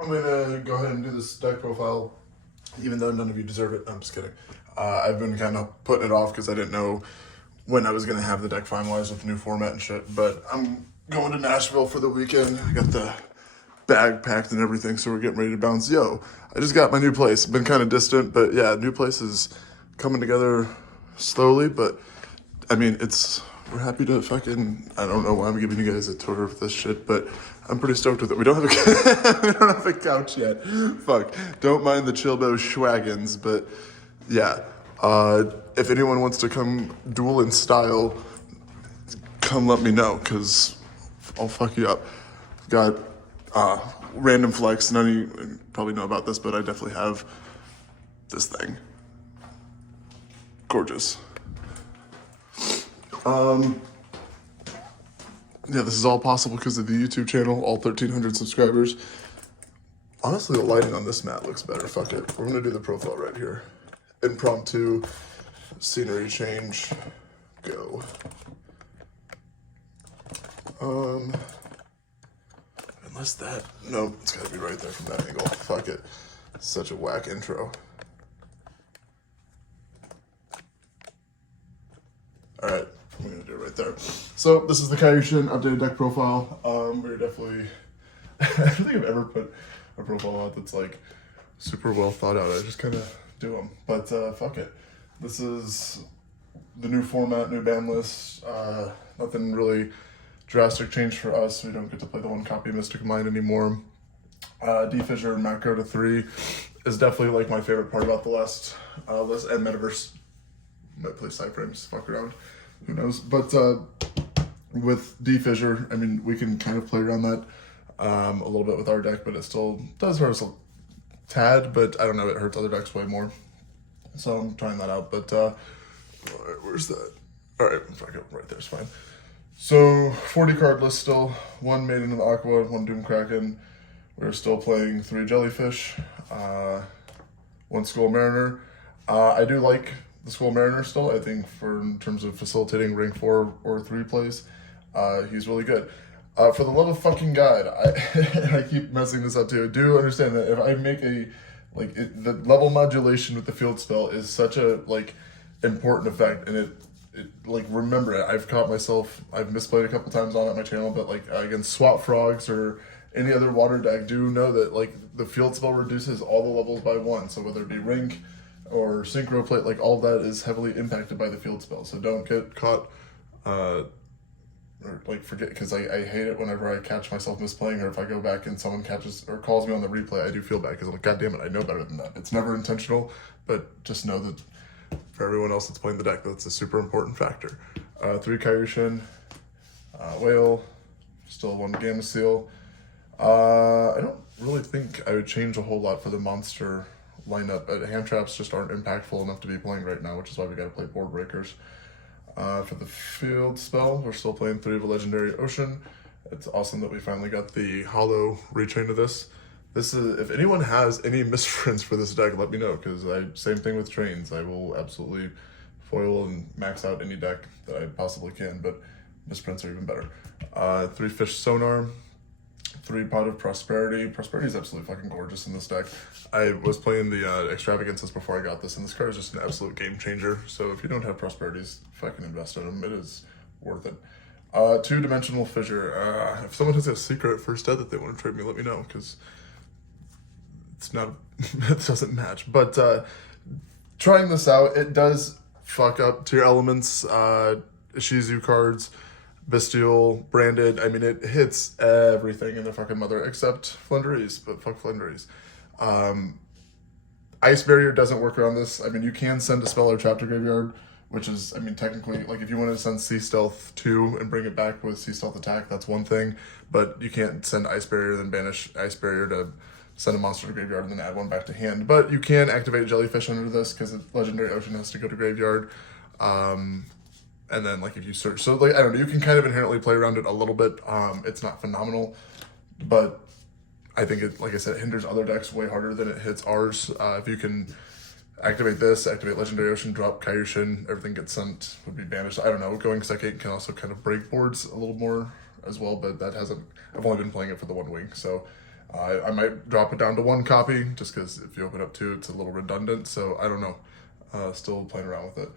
I'm gonna go ahead and do this deck profile, even though none of you deserve it. I'm just kidding. I've been kind of putting it off because I didn't know when I was gonna have the deck finalized with the new format and shit. But I'm going to Nashville for the weekend. I got the bag packed and everything, so we're getting ready to bounce. Yo, I just got my new place. Been kind of distant, but yeah, new place is coming together slowly. But I mean, we're happy to fucking, I don't know why I'm giving you guys a tour of this shit, but I'm pretty stoked with it. We don't have a, we don't have a couch yet. Fuck. Don't mind the Chilbo schwaggins, but yeah. If anyone wants to come duel in style, come let me know, because I'll fuck you up. Got random flex. None of you probably know about this, but I definitely have this thing. Gorgeous. Yeah, this is all possible because of the YouTube channel, all 1,300 subscribers. Honestly, the lighting on this mat looks better. Fuck it. We're gonna do the profile right here. Impromptu scenery change. Go. Unless that, no, it's gotta be right there from that angle. Fuck it. Such a whack intro. All right, I'm gonna do it right there. So this is the Kairyu-Shin updated deck profile. We're definitely, I don't think I've ever put a profile out that's like super well thought out. I just kind of do them, but fuck it. This is the new format, new ban list. Nothing really drastic change for us. We don't get to play the one copy Mystic Mind anymore. D-Fissure macro to 3 is definitely like my favorite part about the last list, and Metaverse. Might play side frames, fuck around, who knows. But with D-Fissure, I mean, we can kind of play around that a little bit with our deck, but it still does hurt us a tad, but I don't know, it hurts other decks way more. So I'm trying that out, but where's that? All right, fuck it, right there's fine. So 40 card list still, 1 Maiden of the Aqua, 1 Doom Kraken. We're still playing 3 Jellyfish, 1 Skull Mariner. I do like the Skull Mariner still. I think in terms of facilitating rank 4 or 3 plays, he's really good. For the love of fucking God, I keep messing this up too. I do understand that if I make the level modulation with the field spell is such a important effect, and remember it. I've caught myself, I've misplayed a couple times on it my channel, but against Swap Frogs or any other water deck, do know that the field spell reduces all the levels by 1. So whether it be rank or synchro plate, all of that is heavily impacted by the field spell. So don't get caught or forget, because I hate it whenever I catch myself misplaying, or if I go back and someone catches or calls me on the replay, I do feel bad because I'm like, God damn it, I know better than that. It's never intentional, but just know that for everyone else that's playing the deck, that's a super important factor. 3 Kairyu-Shin, Whale, still 1 Gamma Seal. I don't really think I would change a whole lot for the monster lineup. Hand traps just aren't impactful enough to be playing right now, which is why we gotta play board breakers. For the field spell, we're still playing 3 of a Legendary Ocean. It's awesome that we finally got the hollow rechain to this. This is, if anyone has any misprints for this deck, let me know, because same thing with trains. I will absolutely foil and max out any deck that I possibly can, but misprints are even better. 3 Fish Sonar, 3 Pot of Prosperity. Prosperity is absolutely fucking gorgeous in this deck. I was playing the Extravagances before I got this, and this card is just an absolute game changer. So if you don't have Prosperities, fucking invest in them. It is worth it. 2-Dimensional Fissure. If someone has a secret first dead that they want to trade me, let me know, because it's not, it doesn't match. But trying this out, it does fuck up tier elements, Ishizu cards, Bestial, Branded. I mean, it hits everything in the fucking mother except Flynderies, but fuck Flynderies. Ice Barrier doesn't work around this. I mean, you can send a spell or trap to graveyard, which is, I mean, technically, if you wanted to send Sea Stealth 2 and bring it back with Sea Stealth attack, that's one thing, but you can't send Ice Barrier, then banish Ice Barrier to send a monster to graveyard and then add 1 back to hand. But you can activate Jellyfish under this, because Legendary Ocean has to go to graveyard. And then if you search, so I don't know, you can kind of inherently play around it a little bit. It's not phenomenal, but I think it, like I said, it hinders other decks way harder than it hits ours. If you can activate this, activate Legendary Ocean, drop Kairyu-Shin, everything gets sent, would be banished. I don't know, going second can also kind of break boards a little more as well, but that hasn't, I've only been playing it for the 1 wing, so I might drop it down to 1 copy, just because if you open up 2, it's a little redundant, so I don't know. Still playing around with it.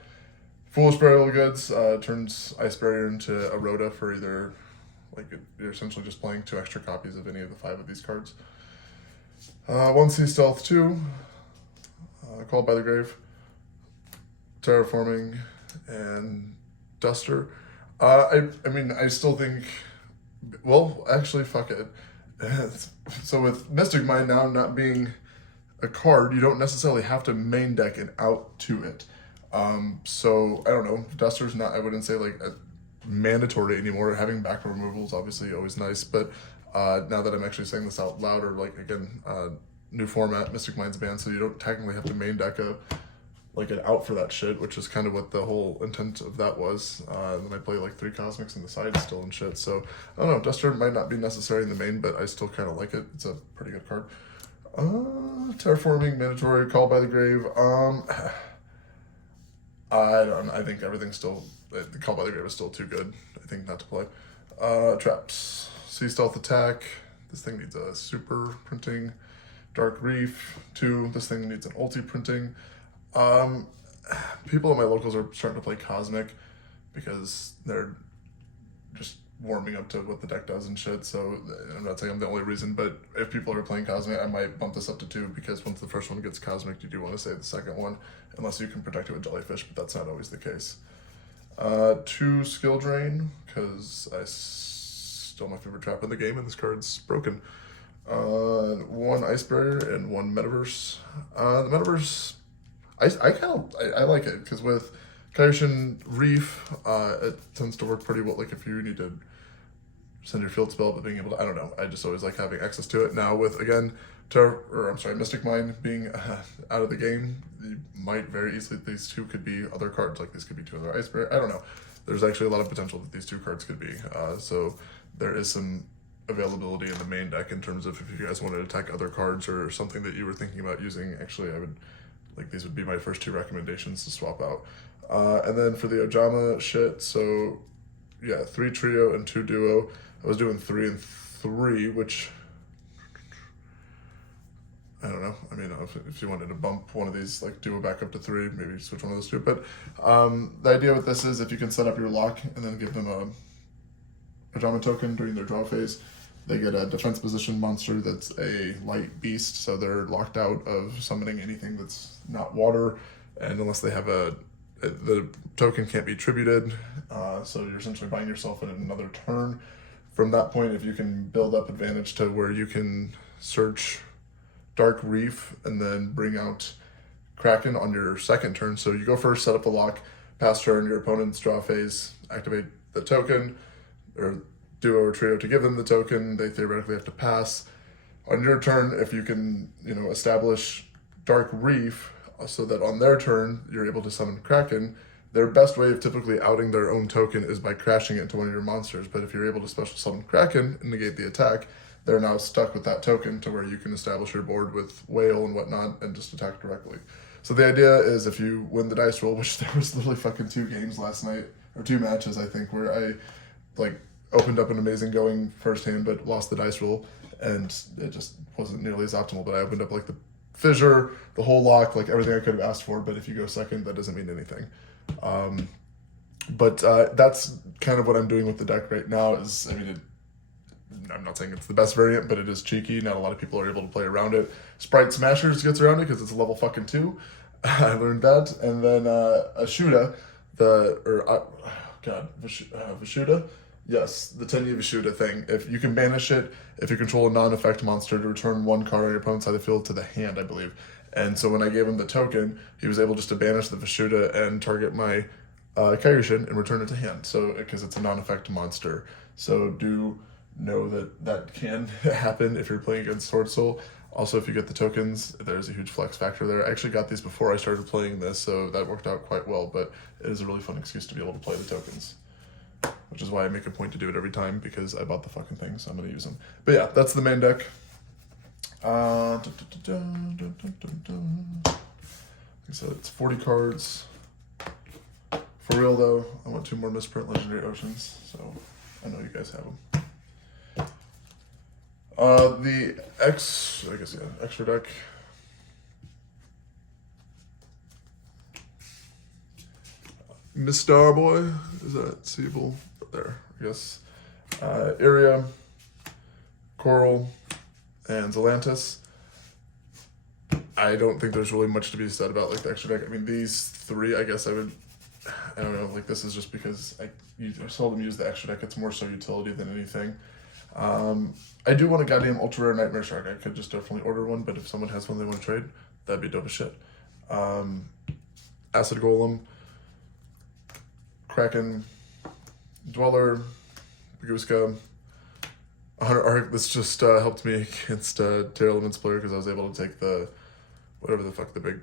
Foolish Burial Goods turns Ice Barrier into a Rhoda for either, like, you're essentially just playing 2 extra copies of any of the 5 of these cards. 1 Sea Stealth 2, Called by the Grave, Terraforming, and Duster. I mean, I still think, well, actually, fuck it. So with Mystic Mind now not being a card, you don't necessarily have to main deck it out to it. So I don't know, Duster's not, I wouldn't say like a mandatory anymore. Having back removal is obviously always nice, but now that I'm actually saying this out loud, or like again, new format, Mystic Mind's banned, so you don't technically have to main deck an out for that shit, which is kind of what the whole intent of that was. Then I play like 3 Cosmics on the side still and shit, so I don't know, Duster might not be necessary in the main, but I still kind of like it. It's a pretty good card. Terraforming, mandatory, Called by the Grave. I think everything's still, the Call by the Grave is still too good, I think, not to play. Traps, Sea Stealth Attack, this thing needs a super printing. Dark Reef 2, this thing needs an ulti printing. People at my locals are starting to play Cosmic because they're just warming up to what the deck does and shit, so I'm not saying I'm the only reason, but if people are playing Cosmic, I might bump this up to 2, because once the first one gets Cosmic, you do want to save the second one, unless you can protect it with Jellyfish, but that's not always the case. 2 Skill Drain, because still my favorite trap in the game, and this card's broken. 1 Ice Barrier and 1 Metaverse. The Metaverse, I like it, because with Kairyu-Shin Reef, it tends to work pretty well, like if you need to send your field spell, but being able to, I don't know, I just always like having access to it. Now with, again, Mystic Mind being out of the game, you might very easily, these 2 could be other cards, like these could be 2 other Ice Barrier, I don't know. There's actually a lot of potential that these 2 cards could be, so there is some availability in the main deck in terms of if you guys wanted to attack other cards or something that you were thinking about using. Actually, I would, like, these would be my first 2 recommendations to swap out. And then for the Ojama shit, so yeah, 3 trio and 2 duo. I was doing 3 and 3, which, I don't know. I mean, if you wanted to bump one of these, like duo back up to 3, maybe switch one of those 2. But the idea with this is if you can set up your lock and then give them a Ojama token during their draw phase, they get a defense position monster that's a light beast, so they're locked out of summoning anything that's not water, and unless they have the token can't be tributed, so you're essentially buying yourself in another turn. From that point, if you can build up advantage to where you can search Dark Reef and then bring out Kraken on your second turn, so you go first, set up the lock, pass turn, your opponent's draw phase, activate the token, or duo or trio to give them the token, they theoretically have to pass. On your turn, if you can, establish Dark Reef so that on their turn you're able to summon Kraken, their best way of typically outing their own token is by crashing it into one of your monsters. But if you're able to special summon Kraken and negate the attack, they're now stuck with that token to where you can establish your board with Whale and whatnot and just attack directly. So the idea is if you win the dice roll, which there was literally fucking 2 games last night, or 2 matches I think, where I opened up an amazing going first hand, but lost the dice roll, and it just wasn't nearly as optimal. But I opened up the fissure, the whole lock, everything I could have asked for. But if you go second, that doesn't mean anything. But that's kind of what I'm doing with the deck right now. I'm not saying it's the best variant, but it is cheeky. Not a lot of people are able to play around it. Sprite Smashers gets around it because it's a level fucking 2. I learned that, and then Vishuda, Vishuda. Yes, the Tenya Vishuda thing. If you can banish it, if you control a non-effect monster, to return 1 card on your opponent's side of the field to the hand, I believe. And so when I gave him the token, he was able just to banish the Vishuda and target my Kairyu-Shin and return it to hand. So because it's a non-effect monster. So do know that can happen if you're playing against Sword Soul. Also, if you get the tokens, there's a huge flex factor there. I actually got these before I started playing this, so that worked out quite well. But it is a really fun excuse to be able to play the tokens, which is why I make a point to do it every time, because I bought the fucking thing, so I'm going to use them. But yeah, that's the main deck. So it's 40 cards. For real though, I want 2 more Misprint Legendary Oceans, so I know you guys have them. The extra deck. Miss Starboy, is that seeable? There, I guess. Iria, Coral, and Zelantis. I don't think there's really much to be said about like the extra deck. I mean, these three, I guess I don't know, like this is just because I seldom use the extra deck. It's more so utility than anything. I do want a goddamn ultra rare Nightmare Shark. I could just definitely order one, but if someone has one they want to trade, that'd be dope as shit. Acid Golem, Kraken, Dweller, Baguska, 100 Arc. This just helped me against Terra Elements player because I was able to take the, whatever the fuck, the big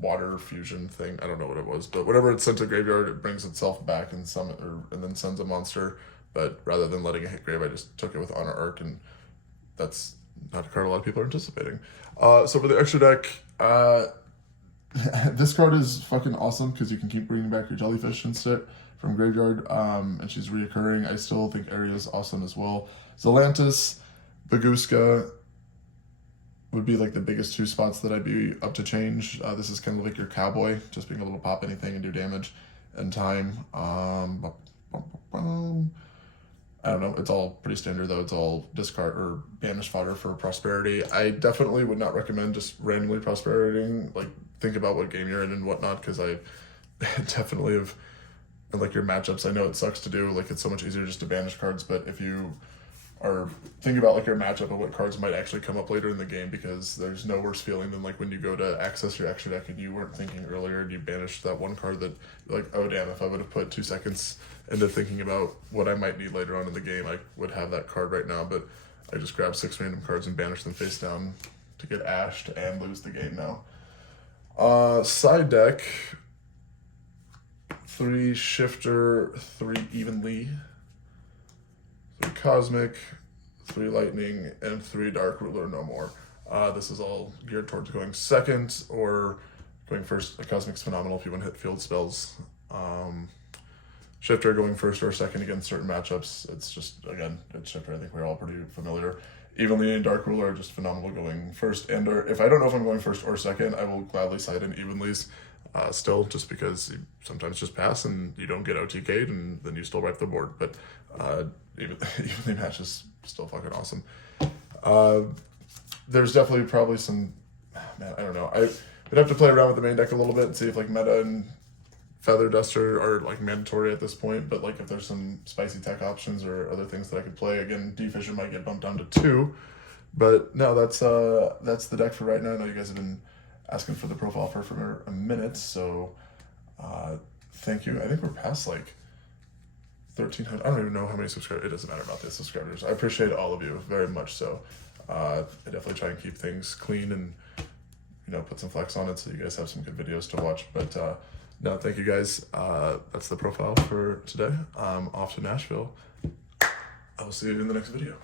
water fusion thing. I don't know what it was, but whenever it's sent to graveyard, it brings itself back and and then sends a monster. But rather than letting it hit grave, I just took it with Honor Arc, and that's not a card a lot of people are anticipating. So for the extra deck, this card is fucking awesome because you can keep bringing back your Jellyfish and shit from graveyard, and she's reoccurring. I still think Area is awesome as well. Zelantis, Baguska would be like the biggest two spots that I'd be up to change. This is kind of like your Cowboy, just being able to pop anything and do damage in time. I don't know, it's all pretty standard though. It's all discard or banish fodder for Prosperity. I definitely would not recommend just randomly Prosperitying. Like, think about what game you're in and whatnot, because I definitely have, and like your matchups, I know it sucks to do, like it's so much easier just to banish cards, but if you are thinking about like your matchup and what cards might actually come up later in the game, because there's no worse feeling than like when you go to access your extra deck and you weren't thinking earlier and you banished that one card that you're like, oh damn, if I would have put 2 seconds into thinking about what I might need later on in the game, I would have that card right now, but I just grabbed 6 random cards and banished them face down to get ashed and lose the game now. Side deck, 3 Shifter, 3 Evenly, 3 Cosmic, 3 Lightning, and 3 Dark Ruler no more. This is all geared towards going second or going first. A Cosmic's phenomenal if you want to hit field spells. Shifter going first or second against certain matchups. It's just, again, it's Shifter. I think we're all pretty familiar. Evenly and Dark Ruler are just phenomenal going first and or if I don't know if I'm going first or second, I will gladly side in Evenly's still, just because you sometimes just pass and you don't get OTK'd and then you still wipe the board. But Evenly match is still fucking awesome. There's definitely probably some, man, I don't know. I would have to play around with the main deck a little bit and see if like Meta and Feather Duster are like mandatory at this point, but like if there's some spicy tech options or other things that I could play, again, D-Fisher might get bumped down to 2, but no, that's the deck for right now. I know you guys have been asking for the profile for a minute, so thank you. I think we're past like 1,300. I don't even know how many subscribers. It doesn't matter about the subscribers. I appreciate all of you very much. So I definitely try and keep things clean and put some flex on it so you guys have some good videos to watch. But no, thank you guys. That's the profile for today. Off to Nashville. I will see you in the next video.